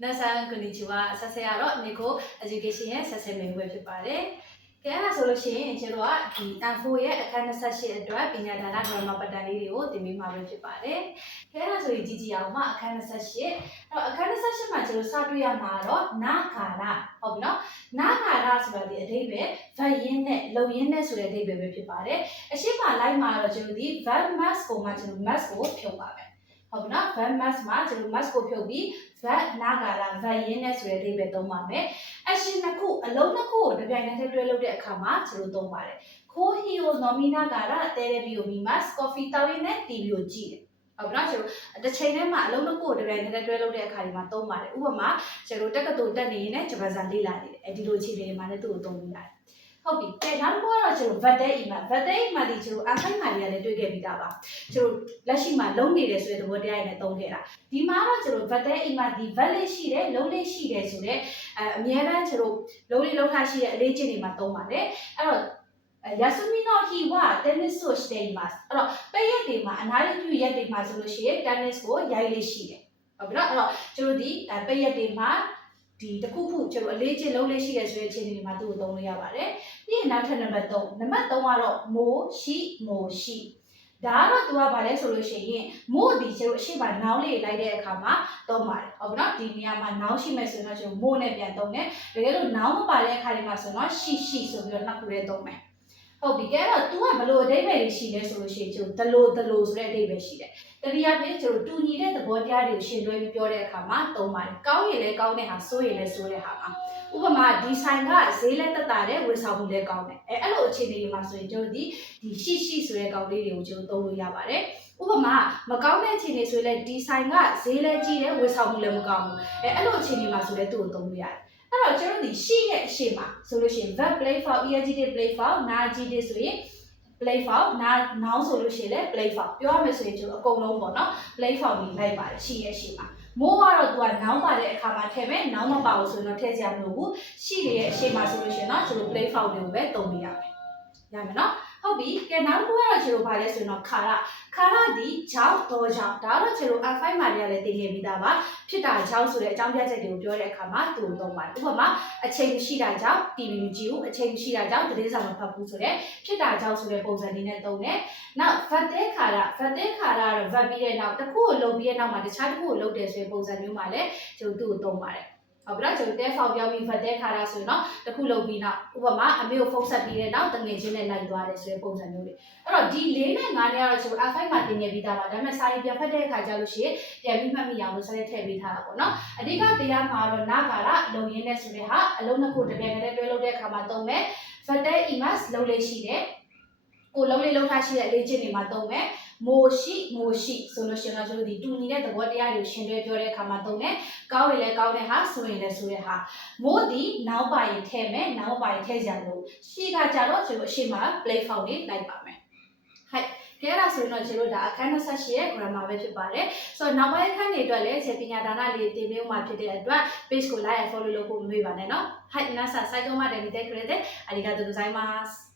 皆さんこんにちは。させやろ猫エデュケーションရဲ့ဆက်ဆက်မိဝဲဖြစ်ပါတယ်။ကဲအဲ့ဒါဆိုလို့ရှိရင်ကျွန်တော်ကဒီ N4 ရဲ့အခန်း28အတွက်ပညာဒါနဂရမပတ်တန်လေးတွေကိုသင်ပေးမှာပဲဖြစ်ပါတယ်။ကဲအဲ့ဒါဆိုရင်ကြည့်ကြည့်အောင်ပါအခန်း28အဲ့တော့အခန်း28မှာကျွန်တော်စတွေ့ရမှာတော့နာဂါရဟုတ်ပြီနော်။နာဂါရဆိုတာဒီအဓိပ္ပာယ်ဗတ်ရင်းနဲ့လုံရင်းနဲ့ဆိုတဲ့အဓိပ္ပာယ်ပဲဖြစ်ပါတယ်။အရှိမလိုက်မှာတော့ကျွန်တော်ဒီ verb mass ကိုမှကျွန်တော် mass ကိုဖြုတ်ပါမယ်။ဟုတ်ပြီနော် verb mass မှာကျွန်တော် mass ကိုဖြုတ်ပြီး verb နာဂါရ verb ရင်းနဲ့ဆိုတဲ့အဓိပ္ပာယ်သုံးပါမယ်။ action နှစ်ခုအလုံးနှစ်ခုကိုတပြိုင်တည်းတွဲလုပ်တဲ့အခါမှာကျွန်တော်သုံးပါတယ်။ခိုးဟီယိုနော်မီနာဂါရတဲရဘီယိုမီမတ် coffee တောင်းရင်းနဲ့ TV ကိုကြည့်တယ်။ဟုတ်ပြီနော်ကျွန်တော်တစ်ချိန်တည်းမှာအလုံးနှစ်ခုကိုတပြိုင်တည်းတွဲလုပ်တဲ့အခါဒီမှာသုံးပါတယ်။ဥပမာကျွန်တော်တက္ကသိုလ်တက်နေရင်လည်းဂျပန်စာလေ့လာနေတယ်။အဲဒီလိုအခြေအနေတွေမှာလည်းသူ့ကိုသုံးလို့ရတယ်။ဟုတ်ပြီ။အဲနောက်တစ်ခုကတော့ကျွန်တော် verb email ဒီကျွန်တော်အခိုင်မာလေးလည်းတွေ့ခဲ့ပြီးသားပါကျွန်တော်လက်ရှိမှာလုံးနေတယ်ဆိုတဲ့သဘောတရားတွေနဲ့သုံးခဲ့တာဒီမှာတော့ကျွန်တော် verb email ဒီ verb လေးရှိတယ်လုံးလေးရှိတယ်ဆိုတော့အများအားကျွန်တော်လုံးလေးလုံးထားရှိတဲ့အလေးချင်းတွေမှာသုံးပါတယ်အဲ့တော့Yasumi no hi wa tennis ကိုしていますအဲ့တော့ပိတ်ရက်တွေမှာအနားရပြုရက်တွေမှာဆိုလို့ရှိရင် tennis ကိုရိုက်လေးရှိတယ်ဟုတ်ပြီနော်အဲ့တော့ကျွန်တော်ဒီပိတ်ရက်တွေမှာဒီတစ်ခုခုကျွန်တော်အလေးချင်းလုံးလေးရှိတယ်ဆိုတဲ့အခြေအနေတွေမှာသူ့ကိုသုံးလို့ရပါတယ်ပြီးရင်နောက်ထပ်နံပါတ်3ကတော့မိုးရှိဒါကတော့သူကဗာလဲဆိုလို့ရှိရင်မိုးဒီကျွန်တော်အရှိမနောင်းလေးလိုက်တဲ့အခါမှာသုံးပါတယ်ဟုတ်ပြီနော်ဒီနေရာမှာနောင်းရှိမယ်ဆိုတော့ကျွန်တော်မိုးနဲ့ပြန်သုံးတယ်တကယ်လို့နောင်းမပါတဲ့အခါတွေမှာဆိုတော့ရှိဆိုပြီးတော့နှစ်ခုလေးသုံးမယ်ဟုတ်ပြီကဲတော့ तू ကဘလို့အဓိပ္ပာယ်ရှိလဲဆိုလို့ရှိရင်ကျွန်တော်ဒလိုဆိုတဲ့အဓိပ္ပာယ်ရှိတယ်တတိယပြင်ကျွန်တော်တူညီတဲ့သဘောတရားတွေကိုရှင်းတွဲပြီးပြောတဲ့အခါမှာသုံးပါတယ်ကောင်းရင်လည်းကောင်းတဲ့ဟာဆိုးရင်လည်းဆိုးတဲ့ဟာပါဥပမာဒီဆိုင်ကဈေးလက်သက်သာတဲ့ဝန်ဆောင်မှုလည်းကောင်းတယ်အဲ့လိုအခြေအနေတွေမှာဆိုရင်ကျွန်တော်ဒီရှိဆိုတဲ့ကောင်းလေးတွေကိုကျွန်တော်သုံးလို့ရပါတယ်ဥပမာမကောင်းတဲ့အခြေအနေဆိုရင်လည်းဒီဆိုင်ကဈေးလည်းကြီးတယ်ဝန်ဆောင်မှုလည်းမကောင်းဘူးအဲ့လိုအခြေအနေမှာဆိုလည်းသူ့ကိုသုံးလို့ရတယ်အဲ့တော့ကျွန်တော်ဒီရှိရဲ့အရှိမှာဆိုလို့ရှိရင် verb play for ing play for နာကြည့်တယ်ဆိုရင် play for နောင်ဆိုလို့ရှိရင်လည်း play for ပြောရမယ်ဆိုရင်ကျွန်တော်အကုန်လုံးပေါ့နော် play for ပြီးလိုက်ပါတယ်ရှိရဲ့ရှိမှာမိုးကတော့သူကနောင်ပါတဲ့အခါမှာထည့်မယ်နောင်မပါဘူးဆိုတော့ထည့်စရာမလိုဘူးရှိရဲ့အရှိမှာဆိုလို့ရှိရင်တော့ကျွန်တော် play for တွေကိုပဲသုံးပြရမယ်ရမယ်နော်ဟုတ်ပြီကဲနောက်တစ်ခုကတော့ကျွန်တော်ဗာလဲဆိုရင်တော့ခါရဒီကြောင့်တော့ကြောင့်ဒါတော့ကျွန်တော် F5 မှာလည်းသိခဲ့ပြီးသားပါဖြစ်တာကြောင့်ဆိုတဲ့အကြောင်းပြချက်တွေကိုပြောတဲ့အခါမှာသူ့ကိုသုံးပါတယ်ဥပမာအချိန်မရှိတာကြောင့် TV မကြည့်ဘူးအချိန်မရှိတာကြောင့်သတင်းစာမဖတ်ဘူးဆိုတဲ့ဖြစ်တာကြောင့်ဆိုတဲ့ပုံစံလေးနဲ့သုံးတယ်နောက် verb ခါရကတော့ verb ပြီးတဲ့နောက်တစ်ခုကိုလုပ်ပြီးတဲ့နောက်မှာတခြားတစ်ခုကိုလုပ်တယ်ဆိုတဲ့ပုံစံမျိုးမှာလည်းကျွန်တော်သူ့ကိုသုံးပါတယ်ဟုတ်ပြီနော်ကျွန်တော်တဲဖောက်ပြောင်းပြီးဖတ်တဲ့ခါရဆိုရင်တော့တစ်ခုလုပ်ပြီးနောက်ဥပမာအမေကိုဖုန်းဆက်ပြီးတဲ့နောက်တငယ်ချင်းနဲ့လိုက်သွားတယ်ဆိုတဲ့ပုံစံမျိုးတွေအဲ့တော့ဒီ4နဲ့5နဲ့ကတော့ကျွန်တော် F5 မှာတင်နေပြီးသားပါဒါပေမဲ့စာရေးပြန်ဖတ်တဲ့အခါကျလို့ရှိရင်ပြန်ပြီးမှတ်မိအောင်လို့ဆက်လက်ထည့်ပေးထားတာပေါ့နော်အဓိကတရားမှာတော့နာဂါရလုံရင်းနဲ့ဆိုတဲ့ဟာအလုံးနှစ်ခုတပြိုင်တည်းတွဲလုပ်တဲ့အခါမှာသုံးမယ် verb imas လုံးလေးရှိတယ်ကိုလုံးလေးလုံးထားရှိတဲ့အလေးချင်းတွေမှာသုံးမယ်မိုရှိဆိုလို့ရှိရင်တော့ကျွန်တော်ဒီတူညီတဲ့သဘောတရားတွေရှင်းပြပြောတဲ့အခါမှာသုံးတယ်ကောင်းရင်လည်းကောင်းတဲ့ဟာဆိုရင်လည်းဆိုတဲ့ဟာမိုးဒီနောက်ပါရင်ထည့်မယ်နောက်ပါရင်ထည့်ကြလို့ရှိကကြတော့ကျွန်တော်အရှိမ play form လေးလိုက်ပါမယ်ဟဲ့ကဲအဲ့ဒါဆိုရင်တော့ကျွန်တော်ဒါအခန်း28ရဲ့ grammar ပဲဖြစ်ပါတယ်ဆိုတော့နောက်ပိုင်းအခန်းတွေအတွက်လည်းခြေပညာဒါနလေးတင်ပေးမှာဖြစ်တဲ့အတွက် page ကို like and follow လုပ်ဖို့မမေ့ပါနဲ့เนาะはい皆さん最後まで見てくれてありがとうございます